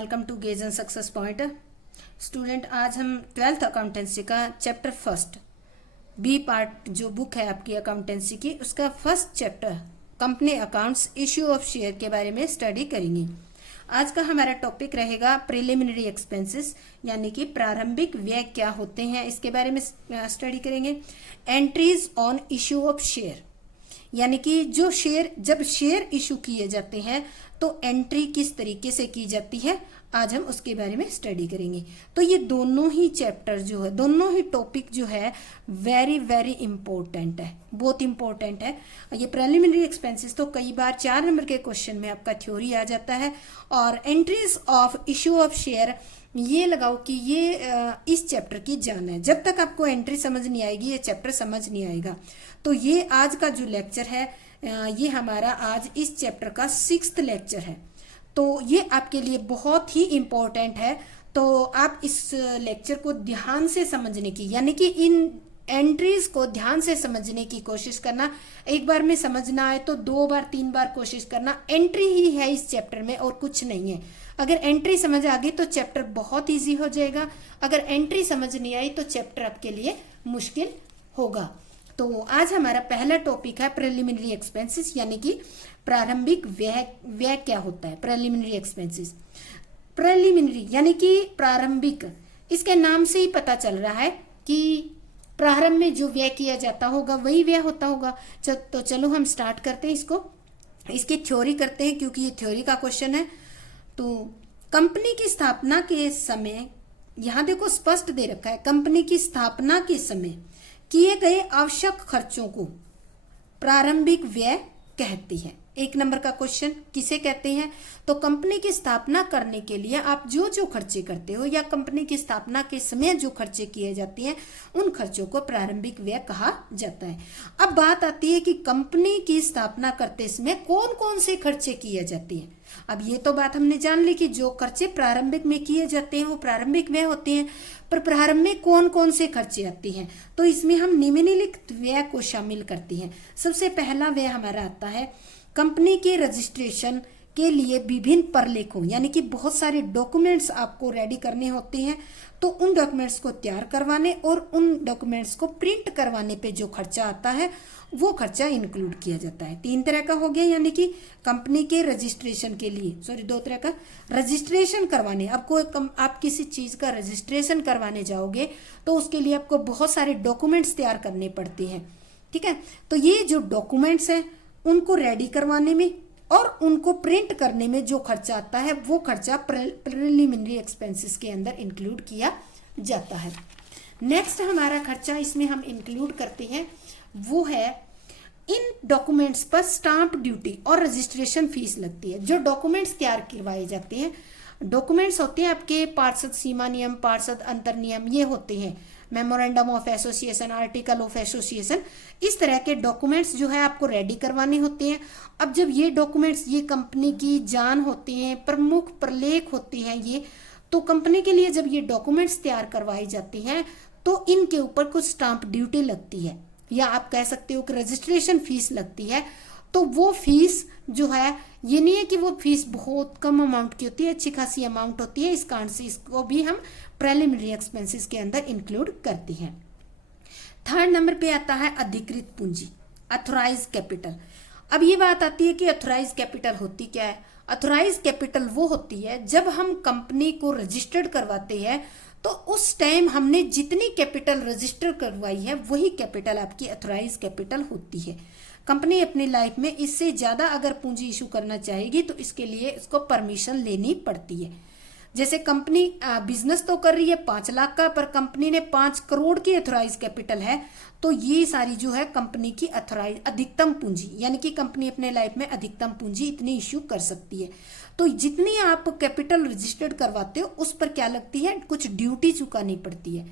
Welcome to gaze and success point. Student, आज हम 12th accountancy का चैप्टर फर्स्ट बी पार्ट जो book है आपकी अकाउंटेंसी की, उसका first chapter company accounts issue of share के बारे में स्टडी करेंगे। आज का हमारा टॉपिक रहेगा प्रिलिमिनरी एक्सपेंसेस, यानी कि प्रारंभिक व्यय क्या होते हैं, इसके बारे में स्टडी करेंगे। Entries on issue of share, यानी कि जो शेयर जब शेयर इशू किए जाते हैं तो एंट्री किस तरीके से की जाती है, आज हम उसके बारे में स्टडी करेंगे। तो ये दोनों ही चैप्टर जो है, दोनों ही टॉपिक जो है वेरी वेरी इंपॉर्टेंट है, बहुत इंपॉर्टेंट है। ये प्रिलिमिनरी एक्सपेंसेस तो कई बार 4 नंबर के क्वेश्चन में आपका थ्योरी आ जाता है, और entries of issue of share ये लगाओ कि ये इस चैप्टर की जान है। जब तक आपको एंट्री समझ नहीं आएगी, ये चैप्टर समझ नहीं आएगा। तो ये आज का जो लेक्चर है, ये हमारा आज इस चैप्टर का 6th लेक्चर है, तो ये आपके लिए बहुत ही इम्पोर्टेंट है। तो आप इस लेक्चर को ध्यान से समझने की, यानी कि इन एंट्रीज को ध्यान से समझने की कोशिश करना। एक बार में समझ ना आए तो 2 बार 3 बार कोशिश करना। एंट्री ही है इस चैप्टर में और कुछ नहीं है। अगर एंट्री समझ आ गई तो चैप्टर बहुत इजी हो जाएगा, अगर एंट्री समझ नहीं आई तो चैप्टर आपके लिए मुश्किल होगा। तो आज हमारा पहला टॉपिक है प्रिलिमिनरी एक्सपेंसेस, यानी कि प्रारंभिक व्यय क्या होता है। प्रिलिमिनरी एक्सपेंसेस, प्रिलिमिनरी यानी कि प्रारंभिक, इसके नाम से ही पता चल रहा है कि प्रारंभ में जो व्यय किया जाता होगा वही व्यय होता होगा। तो चलो हम स्टार्ट करते हैं इसको, इसकी थ्योरी करते हैं, क्योंकि ये थ्योरी का क्वेश्चन है। तो कंपनी की स्थापना के समय, यहां देखो स्पष्ट दे रखा है, कंपनी की स्थापना के समय किए गए आवश्यक खर्चों को प्रारंभिक व्यय कहती है। 1 नंबर का क्वेश्चन, किसे कहते हैं? तो कंपनी की स्थापना करने के लिए आप जो जो खर्चे करते हो, या कंपनी की स्थापना के समय जो खर्चे किए जाते हैं, उन खर्चों को प्रारंभिक व्यय कहा जाता है। अब बात आती है कि कंपनी की स्थापना करते समय कौन कौन से खर्चे किए जाते हैं। अब ये तो बात हमने जान ली कि जो खर्चे प्रारंभिक में किए जाते हैं वो प्रारंभिक व्यय होते हैं, पर प्रारंभ में कौन कौन से खर्चे आते हैं, तो इसमें हम निम्नलिखित व्यय को शामिल करते हैं। सबसे पहला व्यय हमारा आता है कंपनी के रजिस्ट्रेशन के लिए विभिन्न प्रलेखों, यानी कि बहुत सारे डॉक्यूमेंट्स आपको रेडी करने होते हैं, तो उन डॉक्यूमेंट्स को तैयार करवाने और उन डॉक्यूमेंट्स को प्रिंट करवाने पे जो खर्चा आता है वो खर्चा इंक्लूड किया जाता है। 3 तरह का हो गया, यानी कि कंपनी के रजिस्ट्रेशन के लिए, 2 तरह का रजिस्ट्रेशन करवाने। आप किसी चीज का रजिस्ट्रेशन करवाने जाओगे तो उसके लिए आपको बहुत सारे डॉक्यूमेंट्स तैयार करने पड़ते हैं, ठीक है। तो ये जो डॉक्यूमेंट्स हैं उनको रेडी करवाने में और उनको प्रिंट करने में जो खर्चा आता है वो खर्चा प्रिलिमिनरी एक्सपेंसेस के अंदर इंक्लूड किया जाता है। नेक्स्ट हमारा खर्चा इसमें हम इंक्लूड करते हैं वो है इन डॉक्यूमेंट्स पर स्टाम्प ड्यूटी और रजिस्ट्रेशन फीस लगती है। जो डॉक्यूमेंट्स तैयार करवाए जाते हैं, डॉक्यूमेंट्स होते हैं आपके पार्षद सीमा नियम, पार्षद अंतर नियम, ये होते हैं memorandum of association, article of association, इस तरह के डॉक्यूमेंट्स जो है आपको रेडी करवाने होते हैं। अब जब ये डॉक्यूमेंट्स, ये कंपनी की जान होते हैं, प्रमुख प्रलेख होते हैं ये, तो कंपनी के लिए जब ये डॉक्यूमेंट्स तैयार करवाए जाते हैं तो इनके ऊपर कुछ स्टाम्प ड्यूटी लगती है, या आप कह सकते हो कि रजिस्ट्रेशन फीस लगती है। तो वो फीस जो है, ये नहीं है कि वो फीस बहुत कम अमाउंट की होती है, अच्छी खासी अमाउंट होती है। इस कारण से इसको भी हम प्रिलिमिनरी एक्सपेंसेस के अंदर इंक्लूड करते हैं। 3rd नंबर पे आता है अधिकृत पूंजी, अथोराइज कैपिटल। अब ये बात आती है कि अथोराइज कैपिटल होती क्या है। अथोराइज कैपिटल वो होती है जब हम कंपनी को रजिस्टर्ड करवाते हैं तो उस टाइम हमने जितनी कैपिटल रजिस्टर करवाई है वही कैपिटल आपकी अथोराइज कैपिटल होती है। कंपनी अपनी लाइफ में इससे ज्यादा अगर पूंजी इशू करना चाहेगी तो इसके लिए इसको परमिशन लेनी पड़ती है। जैसे कंपनी बिजनेस तो कर रही है 5 लाख का, पर कंपनी ने 5 करोड़ की अथोराइज कैपिटल है, तो ये सारी जो है कंपनी की अथोराइज अधिकतम पूंजी, यानी कि कंपनी अपने लाइफ में अधिकतम पूंजी इतनी इश्यू कर सकती है। तो जितनी आप कैपिटल रजिस्टर्ड करवाते हो उस पर क्या लगती है, कुछ ड्यूटी चुकानी पड़ती है।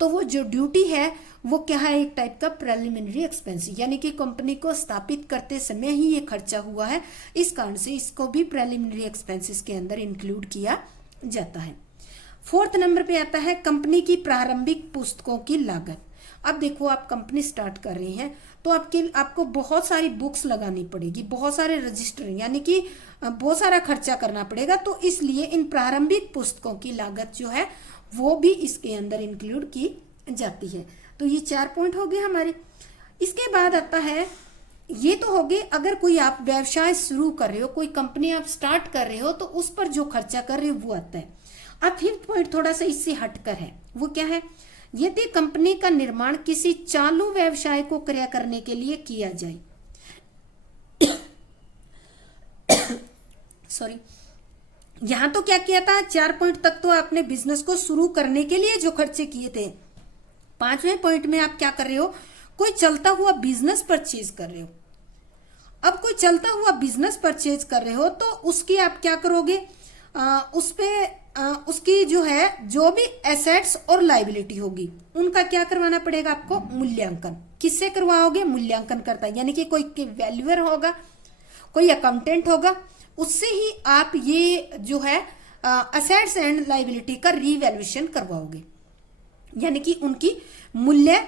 तो वो जो ड्यूटी है वो क्या है, एक टाइप का प्रिलिमिनरी एक्सपेंस, यानी कि कंपनी को स्थापित करते समय ही ये खर्चा हुआ है, इस कारण से इसको भी प्रिलिमिनरी एक्सपेंसेस के अंदर इंक्लूड किया जाता है। 4th नंबर पे आता है कंपनी की प्रारंभिक पुस्तकों की लागत। अब देखो, आप कंपनी स्टार्ट कर रहे हैं तो आपको बहुत सारी बुक्स लगानी पड़ेगी, बहुत सारे रजिस्टरिंग यानी कि बहुत सारा खर्चा करना पड़ेगा। तो इसलिए इन प्रारंभिक पुस्तकों की लागत जो है वो भी इसके अंदर इंक्लूड की जाती है। तो ये 4 पॉइंट हो गए हमारे। इसके बाद आता है, ये तो हो गए अगर कोई आप व्यवसाय शुरू कर रहे हो, कोई कंपनी आप स्टार्ट कर रहे हो तो उस पर जो खर्चा कर रहे हो वो आता है। अब 5th पॉइंट थोड़ा सा इससे हटकर है, वो क्या है, यदि कंपनी का निर्माण किसी चालू व्यवसाय को क्रिया करने के लिए किया जाए सॉरी, यहां तो क्या किया था, 4 पॉइंट तक तो आपने बिजनेस को शुरू करने के लिए जो खर्चे किए थे। 5वें पॉइंट में आप क्या कर रहे हो, कोई चलता हुआ बिजनेस परचेज कर रहे हो। अब कोई चलता हुआ बिजनेस परचेज कर रहे हो तो उसकी आप क्या करोगे, उस पे उसकी जो है जो भी एसेट्स और लाइबिलिटी होगी उनका क्या करवाना पड़ेगा आपको, मूल्यांकन। किससे करवाओगे, मूल्यांकन करता है, यानी कि कोई वैल्यूअर होगा, कोई अकाउंटेंट होगा, उससे ही आप ये जो है एसेट्स एंड लाइबिलिटी का रीवैल्यूएशन करवाओगे। यानी कि उनकी मूल्य,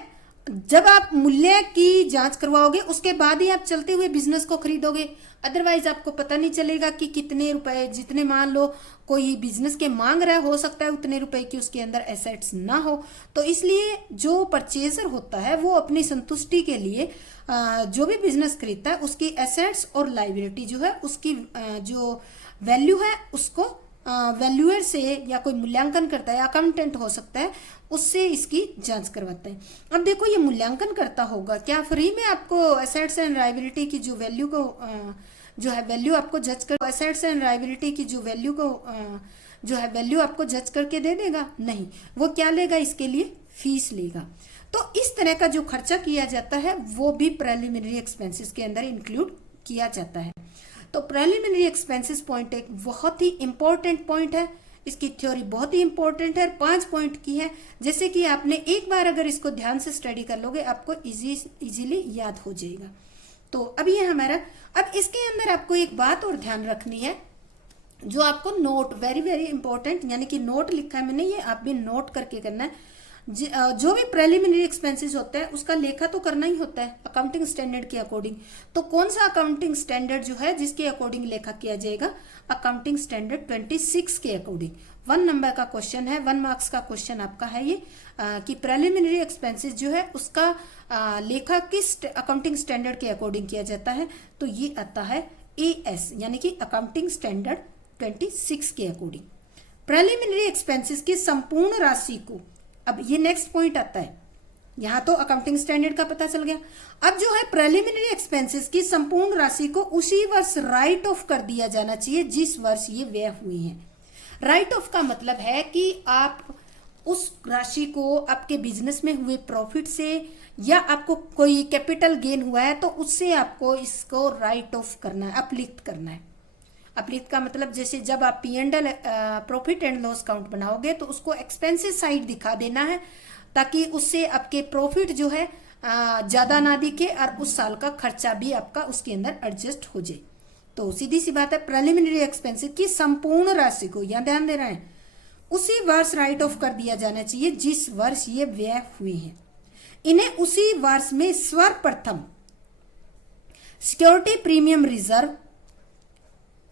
जब आप मूल्य की जांच करवाओगे उसके बाद ही आप चलते हुए बिजनेस को खरीदोगे। अदरवाइज आपको पता नहीं चलेगा कि कितने रुपए, जितने मान लो कोई बिजनेस के मांग रहा है, हो सकता है उतने रुपए की उसके अंदर एसेट्स ना हो। तो इसलिए जो परचेजर होता है वो अपनी संतुष्टि के लिए जो भी बिजनेस खरीदता है उसकी एसेट्स और लाइबिलिटी जो है, उसकी जो वैल्यू है उसको वैल्यूअर से या कोई मूल्यांकन करता है, अकाउंटेंट हो सकता है, उससे इसकी जांच करवाता है। अब देखो ये मूल्यांकन करता होगा, क्या फ्री में आपको एसेट्स एंड लायबिलिटी की जो वैल्यू को जो है वैल्यू आपको जज कर, एसेट्स एंड लायबिलिटी की जो वैल्यू को जो है वैल्यू आपको जज करके दे देगा? नहीं, वो क्या लेगा, इसके लिए फीस लेगा। तो इस तरह का जो खर्चा किया जाता है वो भी प्रीलिमिनरी एक्सपेंसेस के अंदर इंक्लूड किया जाता है। तो प्रीलिमिनरी एक्सपेंसेस पॉइंट एक बहुत ही इंपॉर्टेंट पॉइंट है, इसकी थ्योरी बहुत ही इंपॉर्टेंट है, 5 पॉइंट की है। जैसे कि आपने एक बार अगर इसको ध्यान से स्टडी कर लोगे आपको इजीली याद हो जाएगा। तो अब ये हमारा, अब इसके अंदर आपको एक बात और ध्यान रखनी है, जो आपको नोट, वेरी वेरी इंपॉर्टेंट, यानी कि नोट लिखा है मैंने, ये आप भी नोट करके करना है। जो भी प्रीलिमिनरी एक्सपेंसेस होता है उसका लेखा तो करना ही होता है अकाउंटिंग स्टैंडर्ड के अकॉर्डिंग। तो कौन सा अकाउंटिंग स्टैंडर्ड जो है जिसके अकॉर्डिंग लेखा किया जाएगा, अकाउंटिंग स्टैंडर्ड 26 के अकॉर्डिंग। 1 नंबर का क्वेश्चन है, 1 मार्क्स का क्वेश्चन आपका है ये, कि प्रीलिमिनरी एक्सपेंसेस जो है उसका लेखा किस अकाउंटिंग स्टैंडर्ड के अकॉर्डिंग किया जाता है। तो ये आता है AS, यानी कि अकाउंटिंग स्टैंडर्ड 26 के अकॉर्डिंग। प्रीलिमिनरी एक्सपेंसेस की संपूर्ण राशि को, अब ये नेक्स्ट पॉइंट आता है, यहां तो अकाउंटिंग स्टैंडर्ड का पता चल गया। अब जो है प्रीलिमिनरी एक्सपेंसेस की संपूर्ण राशि को उसी वर्ष राइट ऑफ कर दिया जाना चाहिए जिस वर्ष ये व्यय हुई है। राइट ऑफ का मतलब है कि आप उस राशि को आपके बिजनेस में हुए प्रॉफिट से या आपको कोई कैपिटल गेन हुआ है तो उससे आपको इसको राइट ऑफ करना है, अपलिफ्ट करना है। अपलिफ्ट का मतलब जैसे जब आप P&L profit and loss account बनाओगे तो उसको एक्सपेंसेस साइड दिखा देना है ताकि उससे आपके प्रॉफिट जो है ज्यादा ना दिखे और उस साल का खर्चा भी आपका उसके अंदर एडजस्ट हो जाए। तो सीधी सी बात है, प्रीलिमिनरी एक्सपेंसेस की संपूर्ण राशि को, यहाँ ध्यान दे रहे हैं, उसी वर्ष राइट ऑफ कर दिया जाना चाहिए जिस वर्ष ये व्यय हुए हैं। इन्हें उसी वर्ष में सर्वप्रथम सिक्योरिटी प्रीमियम रिजर्व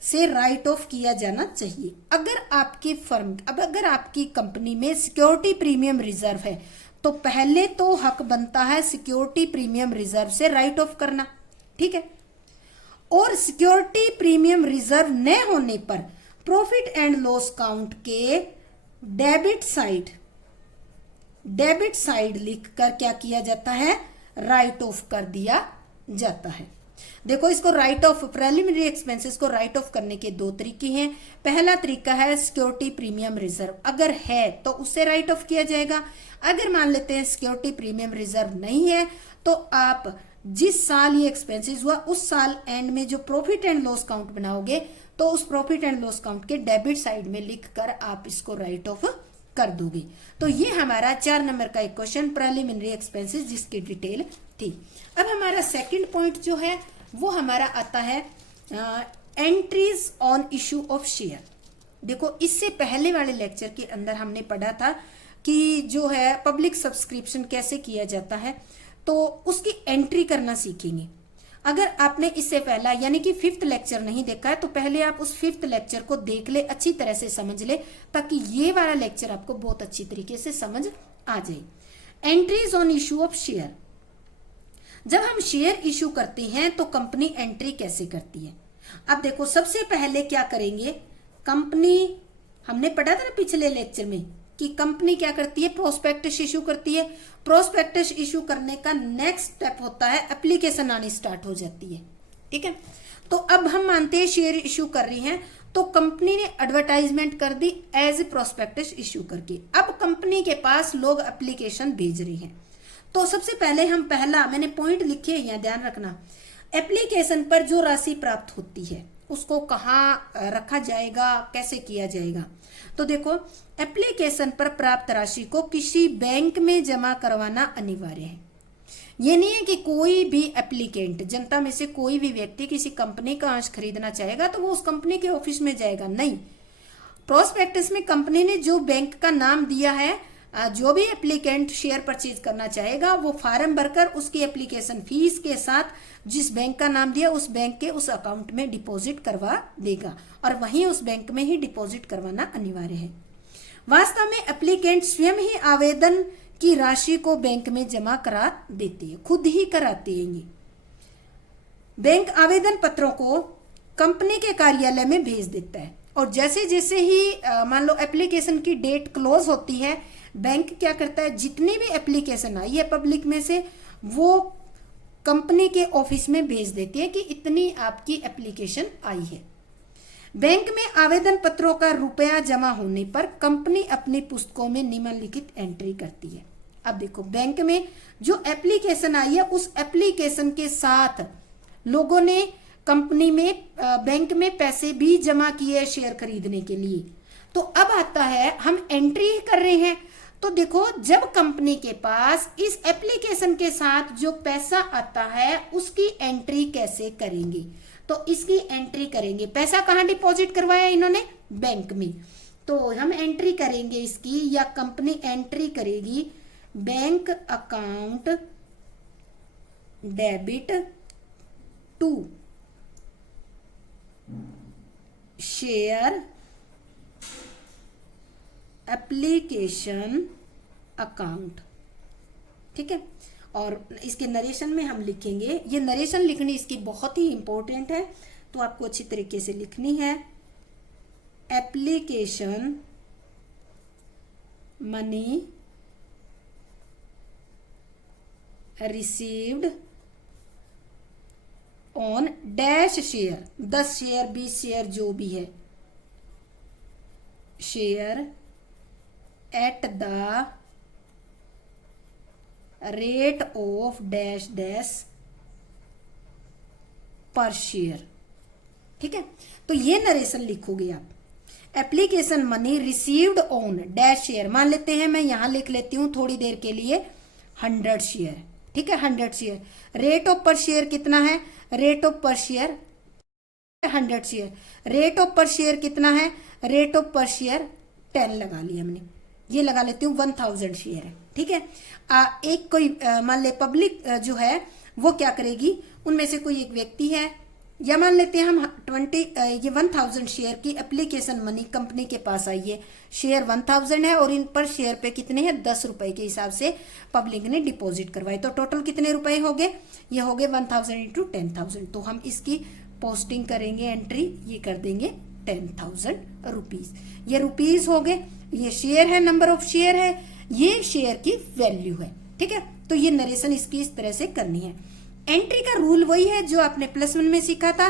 से राइट ऑफ किया जाना चाहिए। अगर आपकी फर्म, अब अगर आपकी कंपनी में सिक्योरिटी प्रीमियम रिजर्व है तो पहले तो हक बनता है सिक्योरिटी प्रीमियम रिजर्व से राइट ऑफ करना, ठीक है। और सिक्योरिटी प्रीमियम रिजर्व न होने पर प्रॉफिट एंड लॉस अकाउंट के डेबिट साइड लिखकर क्या किया जाता है, राइट ऑफ कर दिया जाता है। देखो इसको राइट ऑफ, प्रीलिमिनरी एक्सपेंसेस को राइट ऑफ करने के 2 तरीके हैं। पहला तरीका है सिक्योरिटी प्रीमियम रिजर्व, अगर है तो उससे राइट ऑफ किया जाएगा। अगर मान लेते हैं सिक्योरिटी प्रीमियम रिजर्व नहीं है तो आप जिस साल ये एक्सपेंसेस हुआ उस साल एंड में जो प्रॉफिट एंड लॉस अकाउंट बनाओगे तो उस प्रॉफिट एंड लॉस अकाउंट के डेबिट साइड में लिखकर आप इसको राइट ऑफ कर दोगे। तो ये हमारा 4 नंबर का एक क्वेश्चन, प्रीलिमिनरी एक्सपेंसेस, जिसकी डिटेल थी। अब हमारा सेकंड पॉइंट जो है वो हमारा आता है entries on issue of share. देखो इससे पहले वाले लेक्चर के अंदर हमने पढ़ा था कि जो है पब्लिक सब्सक्रिप्शन कैसे किया जाता है। तो उसकी एंट्री करना सीखेंगे। अगर आपने इससे पहला यानी कि 5th लेक्चर नहीं देखा है तो पहले आप उस 5th लेक्चर को देख ले, अच्छी तरह से समझ ले, ताकि ये वाला लेक्चर आपको बहुत अच्छी तरीके से समझ आ जाए। Entries on issue of share. जब हम शेयर इशू करते हैं तो कंपनी एंट्री कैसे करती है? अब देखो, सबसे पहले क्या करेंगे, कंपनी, हमने पढ़ा था ना पिछले लेक्चर में कि कंपनी क्या करती है, प्रोस्पेक्टस इशू करती है। प्रोस्पेक्टस इशू करने का नेक्स्ट स्टेप होता है एप्लीकेशन आनी स्टार्ट हो जाती है। ठीक है, तो अब हम मानते हैं शेयर इशू कर रही हैं, तो कंपनी ने एडवर्टाइजमेंट कर दी एज प्रोस्पेक्टस इशू करके। अब कंपनी के पास लोग एप्लीकेशन भेज रहे हैं, तो सबसे पहले हम पहला, मैंने पॉइंट लिखे हैं, यहाँ ध्यान रखना, एप्लीकेशन पर जो राशि प्राप्त होती है उसको कहाँ रखा जाएगा, कैसे किया जाएगा। तो देखो, एप्लीकेशन पर प्राप्त राशि को किसी बैंक में जमा करवाना अनिवार्य है। ये नहीं है कि कोई भी एप्लीकेंट, जनता में से कोई भी व्यक्ति किसी कंपनी का अंश खरीदना चाहेगा तो वो उस कंपनी के ऑफिस में जाएगा, नहीं। प्रोस्पेक्टस में कंपनी ने जो बैंक का नाम दिया है, जो भी एप्लीकेंट शेयर परचेज करना चाहेगा वो फार्म भरकर उसकी एप्लीकेशन फीस के साथ जिस बैंक का नाम दिया उस बैंक के उस अकाउंट में डिपॉजिट करवा देगा, और वहीं उस बैंक में ही डिपॉजिट करवाना अनिवार्य है। वास्तव में एप्लीकेंट स्वयं ही आवेदन की राशि को बैंक में जमा करा देते हैं, खुद ही कराते हैं ये। बैंक आवेदन पत्रों को कंपनी के कार्यालय में भेज देता है, और जैसे जैसे ही मान लो एप्लीकेशन की डेट क्लोज होती है, बैंक क्या करता है, जितनी भी एप्लीकेशन आई है पब्लिक में से वो कंपनी के ऑफिस में भेज देती है कि इतनी आपकी एप्लीकेशन आई है। बैंक में आवेदन पत्रों का रुपया जमा होने पर कंपनी अपनी पुस्तकों में निम्नलिखित एंट्री करती है। अब देखो, बैंक में जो एप्लीकेशन आई है उस एप्लीकेशन के साथ लोगों ने कंपनी में बैंक में पैसे भी जमा किए शेयर खरीदने के लिए। तो अब आता है, हम एंट्री कर रहे हैं, तो देखो, जब कंपनी के पास इस एप्लीकेशन के साथ जो पैसा आता है उसकी एंट्री कैसे करेंगे, तो इसकी एंट्री करेंगे। पैसा कहाँ डिपॉजिट करवाया इन्होंने, बैंक में, तो हम एंट्री करेंगे इसकी, या कंपनी एंट्री करेगी, bank account debit to share application account. ठीक है, और इसके नरेशन में हम लिखेंगे, ये नरेशन लिखनी इसकी बहुत ही इंपॉर्टेंट है, तो आपको अच्छी तरीके से लिखनी है। Application money received on dash share, 10 share 20 share जो भी है, share at the rate of dash dash पर शेयर। ठीक है, तो ये नरेशन लिखोगे आप। Application money received on dash share, मान लेते हैं, मैं यहां लिख लेती हूं थोड़ी देर के लिए 100 शेयर। ठीक है, 100 शेयर। रेट ऑफ पर शेयर कितना है, रेट ऑफ पर शेयर 100 शेयर, रेट ऑफ पर शेयर कितना है, रेट ऑफ पर शेयर 10 लगा लिया हमने, ये लगा लेती हूँ 1000 शेयर है। ठीक है, एक कोई मान ले पब्लिक जो है वो क्या करेगी, उनमें से कोई एक व्यक्ति है, या मान लेते हैं हम 1000 शेयर की एप्लीकेशन मनी कंपनी के पास आई है, शेयर 1000 है और इन पर शेयर पे कितने हैं, 10 रुपए के हिसाब से पब्लिक ने डिपॉजिट करवाए, तो टोटल कितने रुपए हो गए, ये हो गए 1000 इंटू 10,000। तो हम इसकी पोस्टिंग करेंगे, एंट्री ये कर देंगे 10,000 रुपीज, ये रुपीज हो गए, ये शेयर है, नंबर ऑफ शेयर है, ये शेयर की वैल्यू है। ठीक है, तो ये नरेशन इसकी इस तरह से करनी है। एंट्री का रूल वही है जो आपने +1 में सीखा था,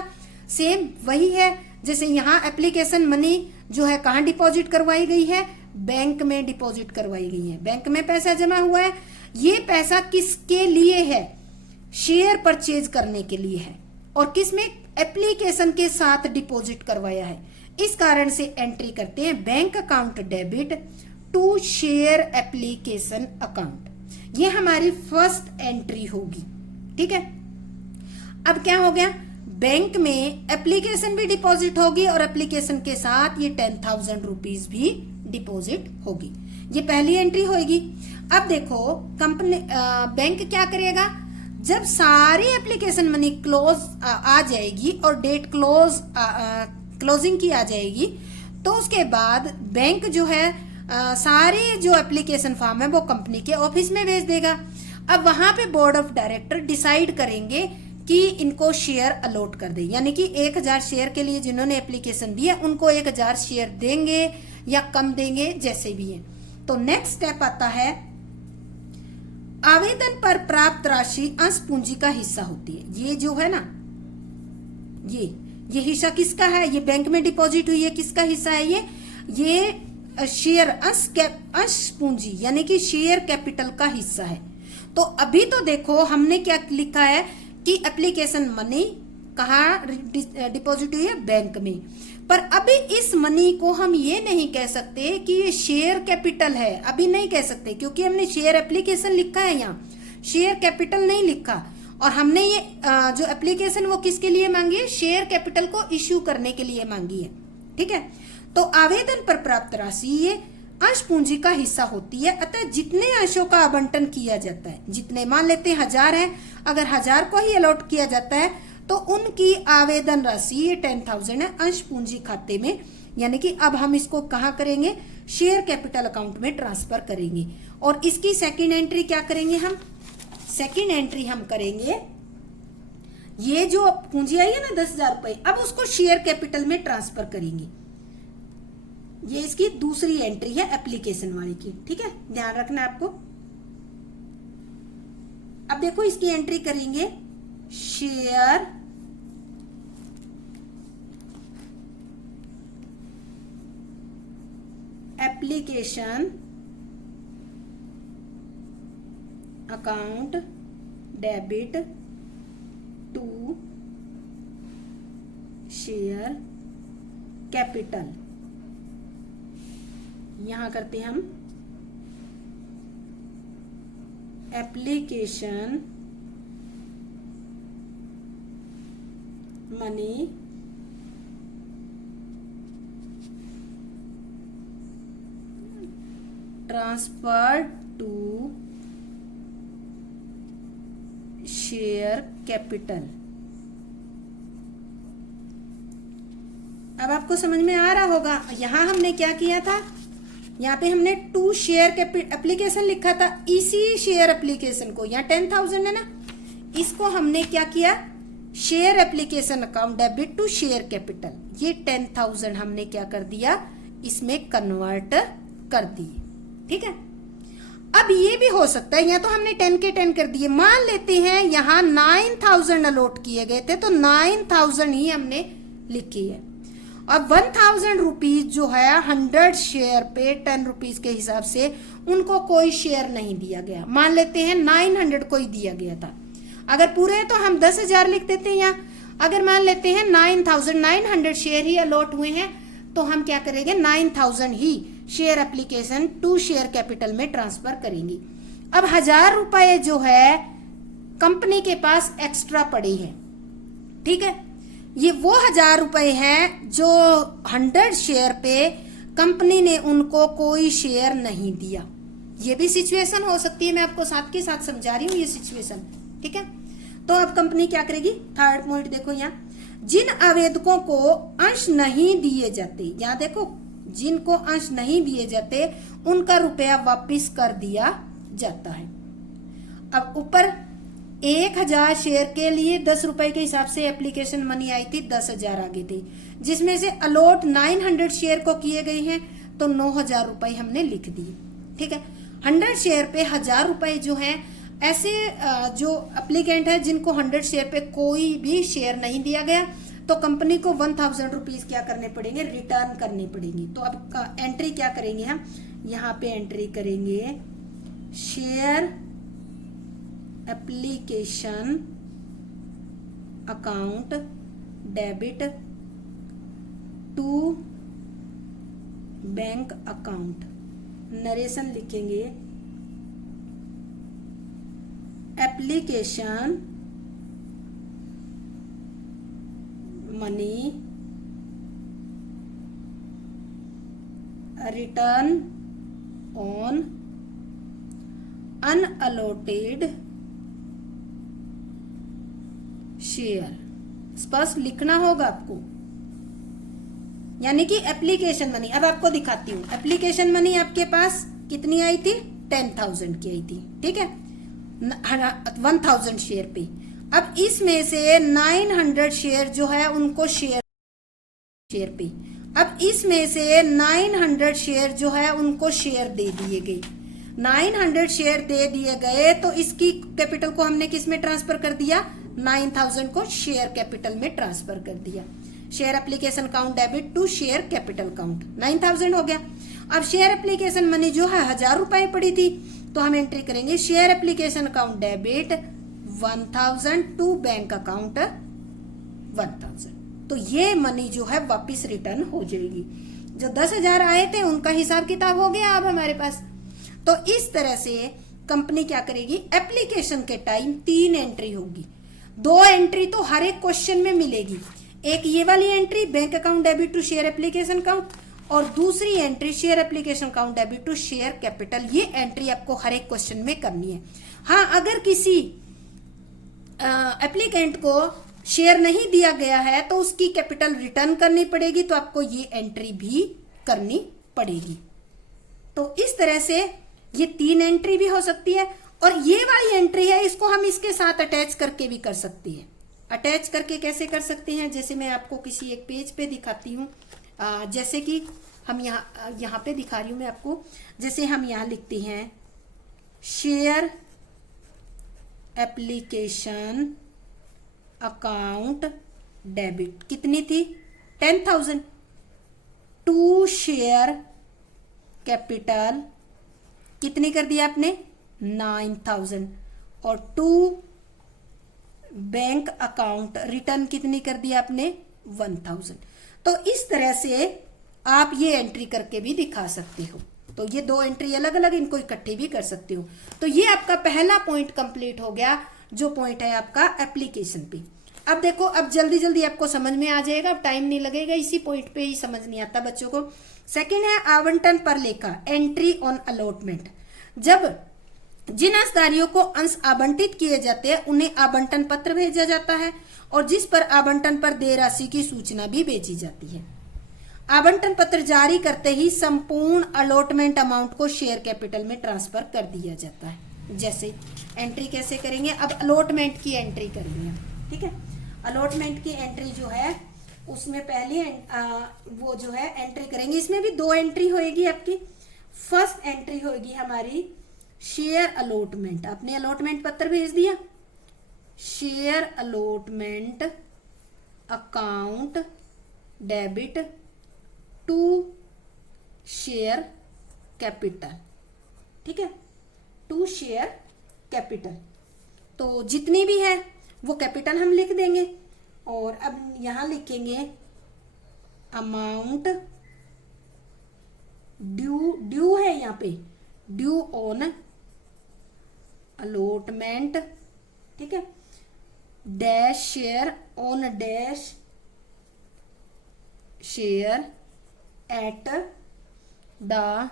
सेम वही है। जैसे यहाँ एप्लीकेशन मनी जो है कहाँ डिपॉजिट करवाई गई है, बैंक में डिपॉजिट करवाई गई है, बैंक में पैसा जमा हुआ है। ये पैसा किसके लिए है, शेयर परचेज करने के लिए है, और किसमें, एप्लीकेशन के साथ डिपॉजिट करवाया है। इस कारण से एंट्री करते हैं bank account debit to share application account, ये हमारी फर्स्ट एंट्री होगी। ठीक है, अब क्या हो गया, बैंक में एप्लीकेशन भी डिपॉजिट होगी और एप्लीकेशन के साथ ये 10,000 रुपीज भी डिपॉजिट होगी। ये पहली एंट्री होगी। अब देखो कंपनी बैंक क्या करेगा, जब सारी एप्लीकेशन मनी क्लोज आ जाएगी और डेट क्लोजिंग की आ जाएगी, तो उसके बाद बैंक जो है सारी जो एप्लीकेशन फॉर्म है वो कंपनी के ऑफिस में भेज देगा। अब वहां पे बोर्ड ऑफ डायरेक्टर डिसाइड करेंगे कि इनको शेयर अलॉट कर दे, यानी कि 1000 शेयर के लिए जिन्होंने एप्लीकेशन दी है उनको 1000 शेयर देंगे या कम देंगे, जैसे भी है। तो नेक्स्ट स्टेप आता है, आवेदन पर प्राप्त राशि अंश पूंजी का हिस्सा होती है। ये जो है ना, ये हिस्सा किसका है, ये बैंक में डिपॉजिट हुई है, किसका हिस्सा है ये शेयर अंश पूंजी यानी कि शेयर कैपिटल का हिस्सा है। तो अभी तो देखो हमने क्या लिखा है कि एप्लीकेशन मनी कहाँ डिपॉजिट हुई है, बैंक में। पर अभी इस मनी को हम ये नहीं कह सकते कि ये शेयर कैपिटल है, अभी नहीं कह सकते, क्योंकि हमने शेयर एप्लीकेशन लिखा है, यहाँ शेयर कैपिटल नहीं लिखा। और हमने ये जो एप्लीकेशन वो किसके लिए मांगी है, शेयर कैपिटल को इश्यू करने के लिए मांगी है। ठीक है, तो आवेदन पर प्राप्त राशि ये अंश पूंजी का हिस्सा होती है। अतः जितने अंशों का आवंटन किया जाता है, जितने मान लेते हैं 1000 है, अगर 1000 को ही अलॉट किया जाता है तो उनकी आवेदन राशि ये 10,000 है अंश पूंजी खाते में, यानी कि अब हम इसको कहाँ करेंगे, शेयर कैपिटल अकाउंट में ट्रांसफर करेंगे। और इसकी सेकंड एंट्री क्या करेंगे हम, सेकंड एंट्री हम करेंगे, ये जो पूंजी आई है ना 10,000 रुपए, अब उसको शेयर कैपिटल में ट्रांसफर करेंगे। ये इसकी दूसरी एंट्री है एप्लीकेशन वाली की। ठीक है, ध्यान रखना आपको। अब देखो इसकी एंट्री करेंगे, share application account debit to share capital, यहां करते हैं हम application money transfer to share capital. अब आपको समझ में आ रहा होगा, यहां हमने क्या किया था, यहाँ पे हमने टू शेयर एप्लीकेशन लिखा था, इसी शेयर एप्लीकेशन को, यहाँ 10,000 है ना, इसको हमने क्या किया, share application account debit to share capital, ये 10,000 हमने क्या कर दिया, इसमें कन्वर्ट कर दिए। ठीक है, अब ये भी हो सकता है, यहाँ तो हमने 10 के 10 कर दिए, मान लेते हैं यहाँ 9,000 अलॉट किए गए थे तो 9,000 ही हमने लिखी है। अब 1,000 रुपीज जो है 100 शेयर पे 10 रुपीज के हिसाब से उनको कोई शेयर नहीं दिया गया, मान लेते हैं 900 को ही दिया गया था। अगर पूरे है तो हम 10,000 लिख देते हैं यहाँ। अगर मान लेते हैं 9,900 शेयर ही अलॉट हुए हैं तो हम क्या करेंगे, 9,000 ही share application to share capital में ट्रांसफर करेंगे। अब 1,000 रुपए जो है कंपनी के पास एक्स्ट्रा पड़े हैं। ठीक है, ये वो 1,000 रुपए हैं जो 100 शेयर पे कंपनी ने उनको कोई शेयर नहीं दिया। ये भी सिचुएशन हो सकती है, मैं आपको साथ के साथ समझा रही हूँ ये सिचुएशन। ठीक है, तो अब कंपनी क्या करेगी, थर्ड पॉइंट देखो यहाँ, जिन आवेदकों को अंश नहीं दिए जाते, यहाँ देखो जिनको अंश नहीं दिए जाते उनका रुपया वापस कर दिया जाता है। अब ऊपर 1,000 शेयर के लिए 10 रुपए के हिसाब से एप्लीकेशन मनी आई थी, 10,000 आगे थे, जिसमें से अलॉट 900 शेयर को किए गए हैं तो 9,000 रुपए हमने लिख दिए। ठीक है, 100 शेयर पे 1,000 रुपए जो है, ऐसे जो एप्लीकेंट है जिनको 100 शेयर पे कोई भी शेयर नहीं दिया गया तो कंपनी को 1,000 रुपीज क्या करने पड़ेंगे, रिटर्न करने पड़ेंगे। तो अब एंट्री क्या करेंगे हम, यहाँ पे एंट्री करेंगे share application account debit to bank account, narration लिखेंगे application money return on unallotted share. स्पष्ट लिखना होगा आपको, यानी कि एप्लीकेशन मनी। अब आपको दिखाती हूं, एप्लीकेशन मनी आपके पास कितनी आई थी, 10,000 की आई थी, ठीक है, 1000 शेयर पे। अब इसमें से 900 शेयर जो है उनको शेयर पे, अब इसमें से 900 शेयर जो है उनको शेयर दे दिए गए। 900 शेयर दे दिए गए तो इसकी कैपिटल को हमने किस में ट्रांसफर कर दिया, 9000 को शेयर कैपिटल में ट्रांसफर कर दिया। Share application count debit to share capital count 9000 हो गया। अब शेयर एप्लीकेशन मनी जो है 1000 रुपए पड़ी थी, तो हम एंट्री करेंगे share application account debit 1000 to bank account 1000। तो ये मनी जो है वापिस रिटर्न हो जाएगी। जो 10,000 आए थे उनका हिसाब किताब हो गया अब हमारे पास। तो इस तरह से कंपनी क्या करेगी, एप्लीकेशन के टाइम 3 एंट्री होगी। 2 एंट्री तो हर एक क्वेश्चन में मिलेगी, एक ये वाली entry bank account debit to share application account, और दूसरी entry share application account debit to share capital. ये एंट्री आपको हर एक क्वेश्चन में करनी है। हाँ, अगर किसी एप्लीकेंट को शेयर नहीं दिया गया है तो उसकी कैपिटल रिटर्न करनी पड़ेगी, तो आपको ये एंट्री भी करनी पड़ेगी। तो इस तरह से ये 3 एंट्री भी हो सकती है, और ये वाली एंट्री है इसको हम इसके साथ अटैच करके भी कर सकते हैं। अटैच करके कैसे कर सकते हैं, जैसे मैं आपको किसी एक पेज पे दिखाती हूँ। जैसे कि हम यहाँ पे दिखा रही हूँ मैं आपको। जैसे हम यहाँ लिखते हैं शेयर एप्लीकेशन अकाउंट डेबिट, कितनी थी, 10,000 टू शेयर कैपिटल कितनी कर दिया आपने, 9,000, और टू बैंक अकाउंट रिटर्न कितनी कर दिया आपने, 1,000। तो इस तरह से आप ये एंट्री करके भी दिखा सकते हो। तो ये 2 एंट्री अलग अलग, इनको इकट्ठे भी कर सकते हो। तो ये आपका पहला पॉइंट कंप्लीट हो गया, जो पॉइंट है आपका एप्लीकेशन पे। अब देखो, अब जल्दी जल्दी आपको समझ में आ जाएगा, अब टाइम नहीं लगेगा, इसी पॉइंट पे ही समझ नहीं आता बच्चों को। सेकंड है आवंटन पर लेखा, एंट्री ऑन अलॉटमेंट। जब जिन अंशधारियों को अंश आवंटित किए जाते हैं उन्हें आवंटन पत्र भेजा जाता है, और जिस पर आवंटन पर देय राशि की सूचना भी भेजी जाती है। आवंटन पत्र जारी करते ही संपूर्ण अलॉटमेंट अमाउंट को शेयर कैपिटल में ट्रांसफर कर दिया जाता है। जैसे एंट्री कैसे करेंगे, अब अलॉटमेंट की एंट्री करेंगे, ठीक है। अलॉटमेंट की एंट्री जो है उसमें पहले वो जो है एंट्री करेंगे। इसमें भी 2 एंट्री होएगी आपकी। फर्स्ट एंट्री होगी हमारी शेयर अलॉटमेंट, आपने अलॉटमेंट पत्र भेज दिया, share allotment account debit to share capital, ठीक है, टू शेयर कैपिटल। तो जितनी भी है वो कैपिटल हम लिख देंगे, और अब यहां लिखेंगे अमाउंट ड्यू है यहाँ पे, ड्यू ऑन अलॉटमेंट, ठीक है, dash share on dash share at the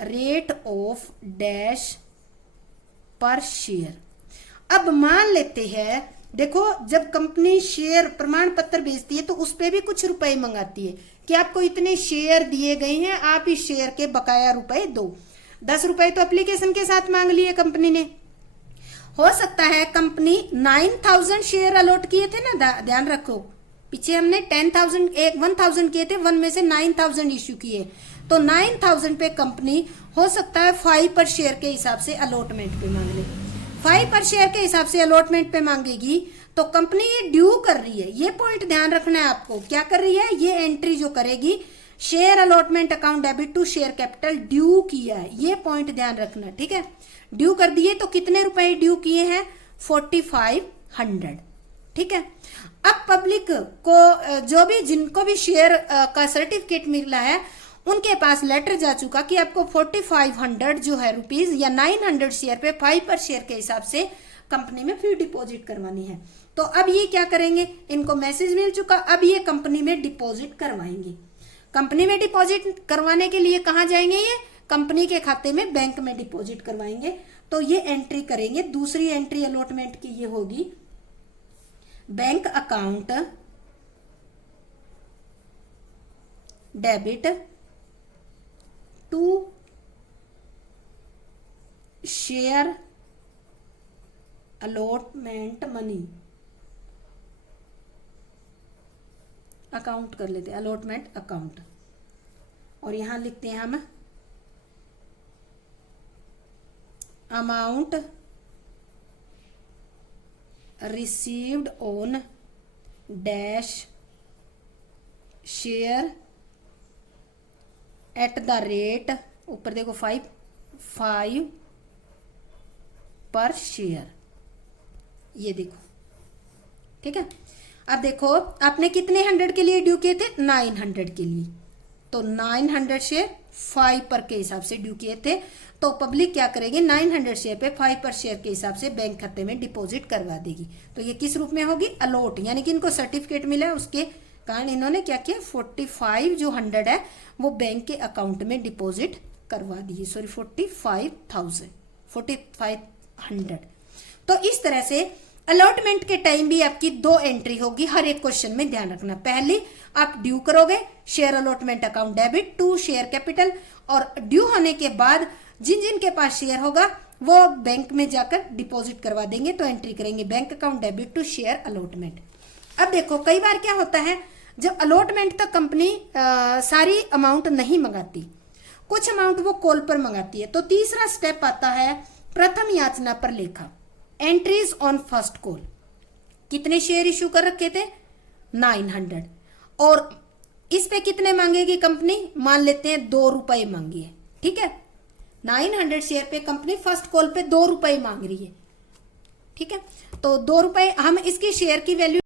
rate of dash पर शेयर। अब मान लेते हैं, देखो जब कंपनी शेयर प्रमाण पत्र भेजती है तो उस पे भी कुछ रुपए मंगाती है कि आपको इतने शेयर दिए गए हैं, आप इस शेयर के बकाया रुपए दो। 10 रुपए तो एप्लीकेशन के साथ मांग लिए कंपनी ने। हो सकता है कंपनी 9,000 शेयर अलॉट किए थे ना, ध्यान रखो, पीछे हमने 10,000 किए थे, 1 में से 9,000 इश्यू किए, तो 9,000 पे कंपनी हो सकता है 5 पर शेयर के हिसाब से अलॉटमेंट पे मांग ले। 5 पर शेयर के हिसाब से अलॉटमेंट पे मांगेगी तो कंपनी ये ड्यू कर रही है, ये पॉइंट ध्यान रखना है आपको। क्या कर रही है, ये एंट्री जो करेगी share allotment account debit to share capital, due किया है, ये पॉइंट ध्यान रखना, ठीक है। ड्यू कर दिए तो कितने रुपए ड्यू किए हैं, 4500, ठीक है। अब पब्लिक को जो भी जिनको भी शेयर का सर्टिफिकेट मिला है उनके पास लेटर जा चुका कि आपको 4500 जो है रुपीज या 900 शेयर पे 5 पर शेयर के हिसाब से कंपनी में फी डिपॉजिट करवानी है। तो अब ये क्या करेंगे, इनको मैसेज मिल चुका, अब ये कंपनी में डिपॉजिट करवाएंगे। कंपनी में डिपॉजिट करवाने के लिए कहाँ जाएंगे, ये कंपनी के खाते में बैंक में डिपॉजिट करवाएंगे। तो ये एंट्री करेंगे। दूसरी एंट्री अलॉटमेंट की ये होगी, bank account debit to share allotment money, account कर लेते हैं अलॉटमेंट अकाउंट, और यहां लिखते हैं हम amount received on dash share at the rate, ऊपर देखो 5 पर शेयर, ये देखो, ठीक है। अब देखो आपने कितने 100 के लिए ड्यू किए थे, 900 के लिए, तो 900 शेयर 5 पर के हिसाब से ड्यू किए थे। तो पब्लिक क्या करेगी, 900 शेयर पे 5 पर शेयर के हिसाब से बैंक खाते में डिपॉजिट करवा देगी। तो ये किस रूप में होगी, अलॉट, यानी कि इनको सर्टिफिकेट मिला है, उसके कारण इन्होंने क्या किया, 45 जो 100 है वो बैंक के अकाउंट में डिपॉजिट करवा दिए, सॉरी 4500। तो इस तरह से अलॉटमेंट के टाइम भी आपकी 2 एंट्री होगी हर एक क्वेश्चन में, ध्यान रखना। पहली आप ड्यू करोगे share allotment account debit to share capital, और ड्यू होने के बाद जिन जिन के पास शेयर होगा वो बैंक में जाकर डिपॉजिट करवा देंगे, तो एंट्री करेंगे bank account debit to share allotment. अब देखो कई बार क्या होता है, जब अलॉटमेंट तक कंपनी सारी अमाउंट नहीं मंगाती, कुछ अमाउंट वो कॉल पर मंगाती है, तो तीसरा स्टेप आता है प्रथम याचना पर लेखा, एंट्रीज ऑन फर्स्ट कॉल। कितने शेयर इशू कर रखे थे, 900, और इस पे कितने मांगेगी कंपनी, मान लेते हैं 2 रुपए मांगी है, ठीक है। 900 शेयर पे कंपनी फर्स्ट कॉल पे 2 रुपए मांग रही है, ठीक है। तो 2 रुपए हम इसकी शेयर की वैल्यू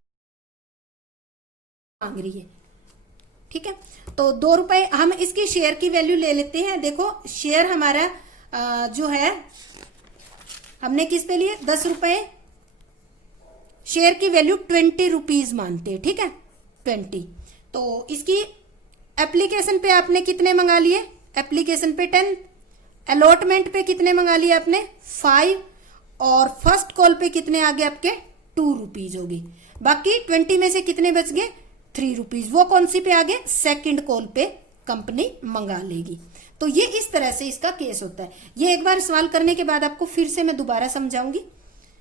मांग रही है, ठीक है। तो 2 रुपए हम इसकी शेयर की वैल्यू ले लेते हैं। देखो शेयर हमारा जो है हमने किस पे लिए, 10 रुपए, शेयर की वैल्यू 20 रुपीज मानते हैं, ठीक है, 20। तो इसकी एप्लीकेशन पे आपने कितने मंगा लिए, एप्लीकेशन पे 10, अलॉटमेंट पे कितने मंगा लिए आपने 5, और फर्स्ट कॉल पे कितने आ गए आपके 2 रुपीज हो गए। बाकी 20 में से कितने बच गए, 3 रुपीज, वो कौन सी पे आ गए, सेकंड कॉल पे कंपनी मंगा लेगी। तो ये इस तरह से इसका केस होता है। ये एक बार सवाल करने के बाद आपको फिर से मैं दोबारा समझाऊंगी,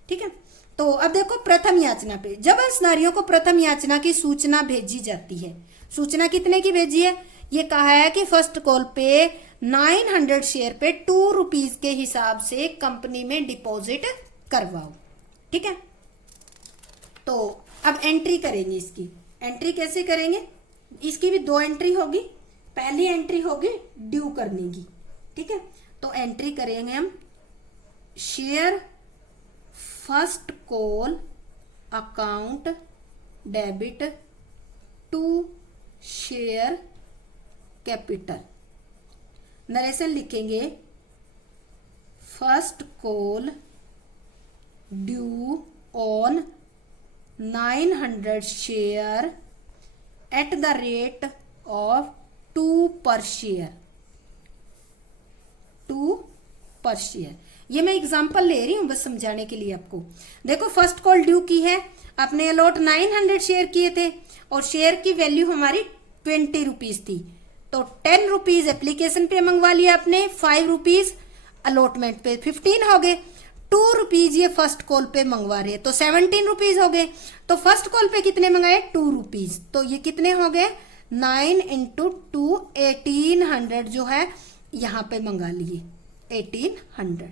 ठीक है। तो अब देखो प्रथम याचना पे, जब अंशधारियों को प्रथम याचना की सूचना भेजी जाती है, सूचना कितने की भेजी है, ये कहा है कि फर्स्ट कॉल पे 900 शेयर पे 2 रुपीज के हिसाब से कंपनी में डिपॉजिट करवाओ, ठीक है। तो अब एंट्री करेंगे, इसकी एंट्री कैसे करेंगे, इसकी भी 2 एंट्री होगी। पहली एंट्री होगी ड्यू करने की, ठीक है। तो एंट्री करेंगे हम share first call account debit to share capital, narration लिखेंगे first call due on 900 share at the rate of 2 per share, 2 per share. ये मैं एग्जांपल ले रही हूं बस समझाने के लिए आपको। देखो फर्स्ट कॉल ड्यू की है, आपने अलॉट 900 शेयर किए थे और शेयर की वैल्यू हमारी 20 रुपीज थी, तो 10 रुपीज एप्लीकेशन पे मंगवा लिया आपने, 5 रुपीज अलॉटमेंट पे, 15 हो गए, 2 रुपीज ये फर्स्ट कॉल पे मंगवा रहे हैं, तो 17 रुपीज हो गए। तो फर्स्ट कॉल पे कितने मंगाए, 2 रुपीज, तो ये कितने हो गए, 9 × 2 1800 जो है यहां पे मंगा लिए, 1800,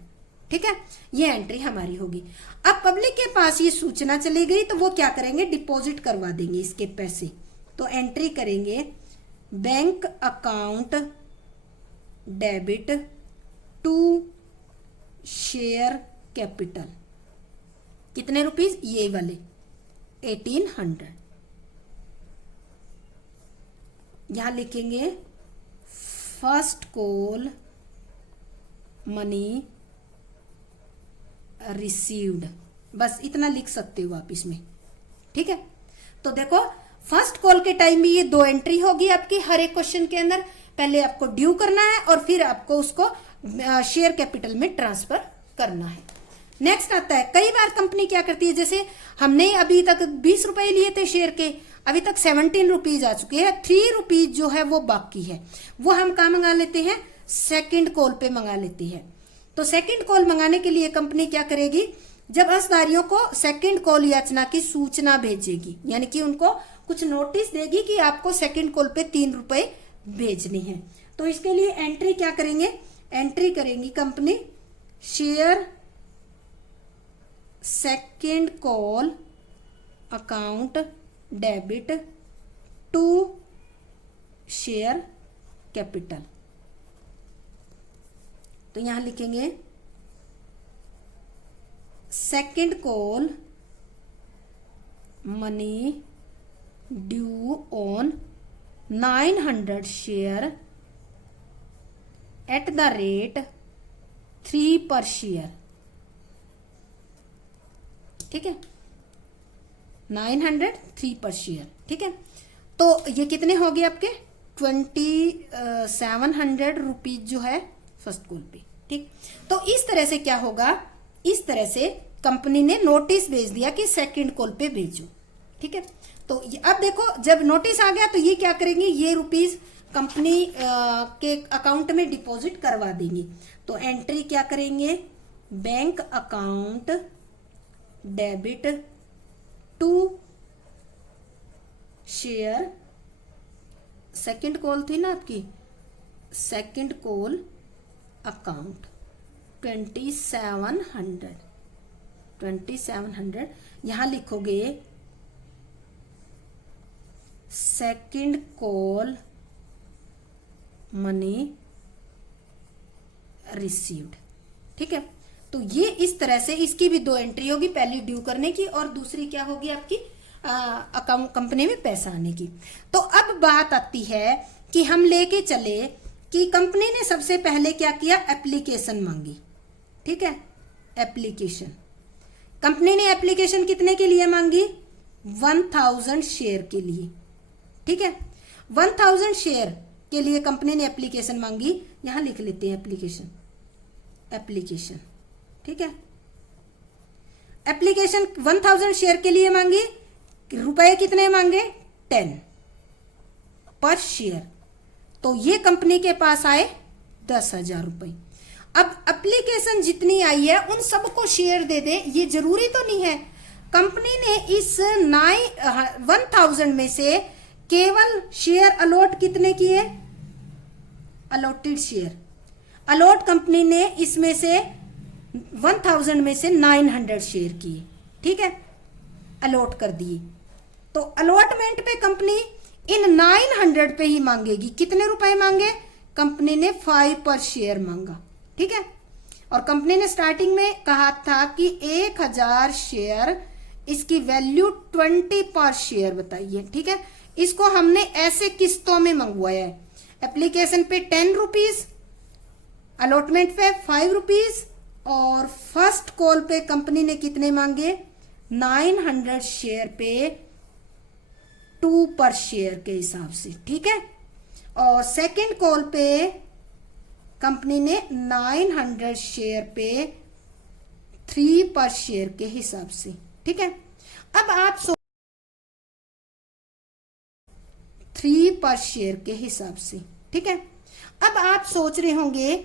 ठीक है। ये एंट्री हमारी होगी। अब पब्लिक के पास ये सूचना चली गई तो वो क्या करेंगे, डिपॉजिट करवा देंगे इसके पैसे। तो एंट्री करेंगे bank account debit to share capital, कितने रुपीज, ये वाले 1800। यहां लिखेंगे फर्स्ट कॉल मनी रिसीव्ड, बस इतना लिख सकते हो आप इसमें, ठीक है। तो देखो फर्स्ट कॉल के टाइम में ये 2 एंट्री होगी आपकी हर एक क्वेश्चन के अंदर। पहले आपको ड्यू करना है और फिर आपको उसको शेयर कैपिटल में ट्रांसफर करना है। नेक्स्ट आता है, कई बार कंपनी क्या करती है, जैसे हमने अभी तक 20 रुपए लिए थे शेयर के, अभी तक 17 रुपीज आ चुके हैं, 3 रुपीज जो है वो बाकी है, वो हम कहाँ मंगा लेते हैं, सेकंड कॉल पे मंगा लेती है। तो सेकंड कॉल मंगाने के लिए कंपनी क्या करेगी, जब अस्दारियों को सेकंड कॉल याचना की सूचना भेजेगी, यानी कि उनको कुछ नोटिस देगी कि आपको सेकंड कॉल पे 3 रुपए भेजनी है। तो इसके लिए एंट्री क्या करेंगे, एंट्री करेंगी company share second call account debit to share capital. तो यहां लिखेंगे second call money due on 900 share at the rate 3 per share. ठीक है, 900 3 पर शेयर। ठीक है, तो ये कितने हो गए आपके 2700 रुपीज जो है फर्स्ट कॉल पे। ठीक, तो इस तरह से क्या होगा, इस तरह से कंपनी ने नोटिस भेज दिया कि सेकंड कॉल पे भेजो। ठीक है, तो अब देखो जब नोटिस आ गया तो ये क्या करेंगे, ये रुपीज कंपनी के अकाउंट में डिपॉजिट करवा देंगे। तो एंट्री क्या करेंगे, bank account debit to share, second call थी ना आपकी, सेकंड कॉल अकाउंट 2700 यहां लिखोगे सेकंड कॉल मनी रिसीव्ड। ठीक है, तो ये इस तरह से इसकी भी 2 एंट्री होगी, पहली ड्यू करने की और दूसरी क्या होगी आपकी अकाउंट कंपनी में पैसा आने की। तो अब बात आती है कि हम लेके चले कि कंपनी ने सबसे पहले क्या किया, एप्लीकेशन मांगी। ठीक है, एप्लीकेशन कंपनी ने एप्लीकेशन कितने के लिए मांगी, 1000 शेयर के लिए। ठीक है, 1000 शेयर के लिए कंपनी ने एप्लीकेशन मांगी, यहां लिख लेते हैं एप्लीकेशन, एप्लीकेशन। ठीक है, एप्लीकेशन 1000 शेयर के लिए मांगी, रुपए कितने मांगे, 10 पर शेयर। तो ये कंपनी के पास आए 10,000 रुपए। अब एप्लीकेशन जितनी आई है उन सबको शेयर दे दे, ये जरूरी तो नहीं है। कंपनी ने इस 1000 में से केवल शेयर अलॉट कितने किए, अलॉटेड शेयर अलॉट कंपनी ने इसमें से 1000 में से 900 शेयर किए। ठीक है, अलॉट कर दिए। तो अलॉटमेंट पे कंपनी इन 900 पे ही मांगेगी। कितने रुपए मांगे, कंपनी ने 5 पर शेयर मांगा। ठीक है, और कंपनी ने स्टार्टिंग में कहा था कि 1000 शेयर, इसकी वैल्यू 20 पर शेयर बताइए। ठीक है, इसको हमने ऐसे किस्तों में मंगवाया है। एप्लीकेशन पे 10 रुपीज, अलॉटमेंट पे 5 रुपीज और फर्स्ट कॉल पे कंपनी ने कितने मांगे, 900 शेयर पे 2 पर शेयर के हिसाब से। ठीक है, और सेकंड कॉल पे कंपनी ने 900 शेयर पे 3 पर शेयर के हिसाब से। ठीक है, अब आप 3 पर शेयर के हिसाब से। ठीक है, अब आप सोच रहे होंगे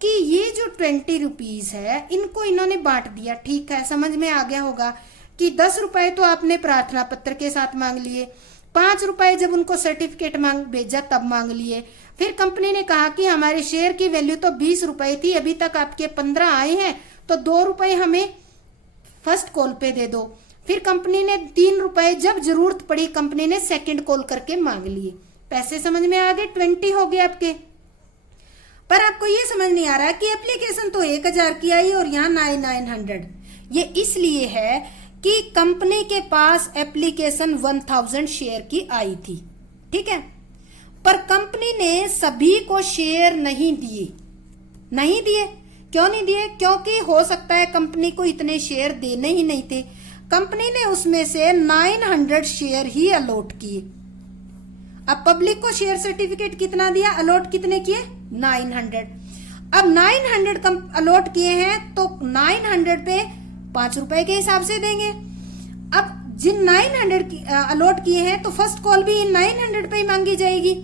कि ये जो 20 रुपीज है इनको इन्होंने बांट दिया। ठीक है, समझ में आ गया होगा कि 10 रुपए तो आपने प्रार्थना पत्र के साथ मांग लिए, 5 रुपए जब उनको सर्टिफिकेट मांग भेजा तब मांग लिए। फिर कंपनी ने कहा कि हमारे शेयर की वैल्यू तो 20 रुपए थी, अभी तक आपके 15 आए हैं, तो 2 रुपए हमें फर्स्ट कॉल पे दे दो। फिर कंपनी ने 3 रुपए जब जरूरत पड़ी कंपनी ने सेकंड कॉल करके मांग लिए। पैसे समझ में आ गए, 20 हो गए आपके। पर आपको ये समझ नहीं आ रहा कि एप्लीकेशन तो 1000 की आई और यहाँ 900। ये इसलिए है कि कंपनी के पास एप्लीकेशन 1000 शेयर की आई थी। ठीक है, पर कंपनी ने सभी को शेयर नहीं दिए। नहीं दिए, क्यों नहीं दिए, क्योंकि हो सकता है कंपनी को इतने शेयर देने ही नहीं थे। कंपनी ने उसमें से 900 शेयर ही अलॉट किए। अब पब्लिक को शेयर सर्टिफिकेट कितना दिया, अलॉट कितने किए, 900। अब 900 अलॉट किए हैं तो 900 पे 5 रुपए के हिसाब से देंगे। अब जिन 900 अलॉट किए हैं तो फर्स्ट कॉल भी 900 पे ही मांगी जाएगी,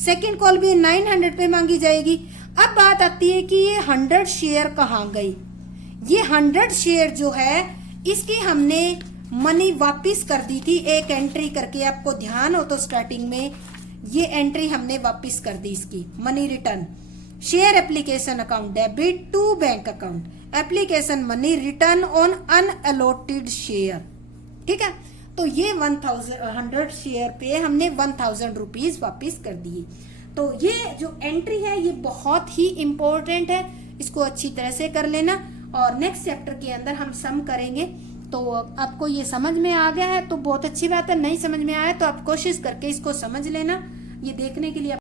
सेकंड कॉल भी 900 पे मांगी जाएगी। अब बात आती है कि ये 100 शेयर कहाँ गई। ये 100 शेयर जो है इसकी हमने मनी वापस कर दी थी, एक एंट्री करके, आपको ध्यान हो तो स्टार्टिंग में ये एंट्री हमने वापस कर दी इसकी, money return. Share application account debit to bank account, application money return on unallotted share, ठीक है। तो ये 100 शेयर पे हमने 1000 रुपीज वापिस कर दिए। तो ये जो एंट्री है ये बहुत ही इंपॉर्टेंट है, इसको अच्छी तरह से कर लेना। और नेक्स्ट चैप्टर के अंदर हम सम करेंगे। तो आपको ये समझ में आ गया है तो बहुत अच्छी बात है, नहीं समझ में आया तो आप कोशिश करके इसको समझ लेना। ये देखने के लिए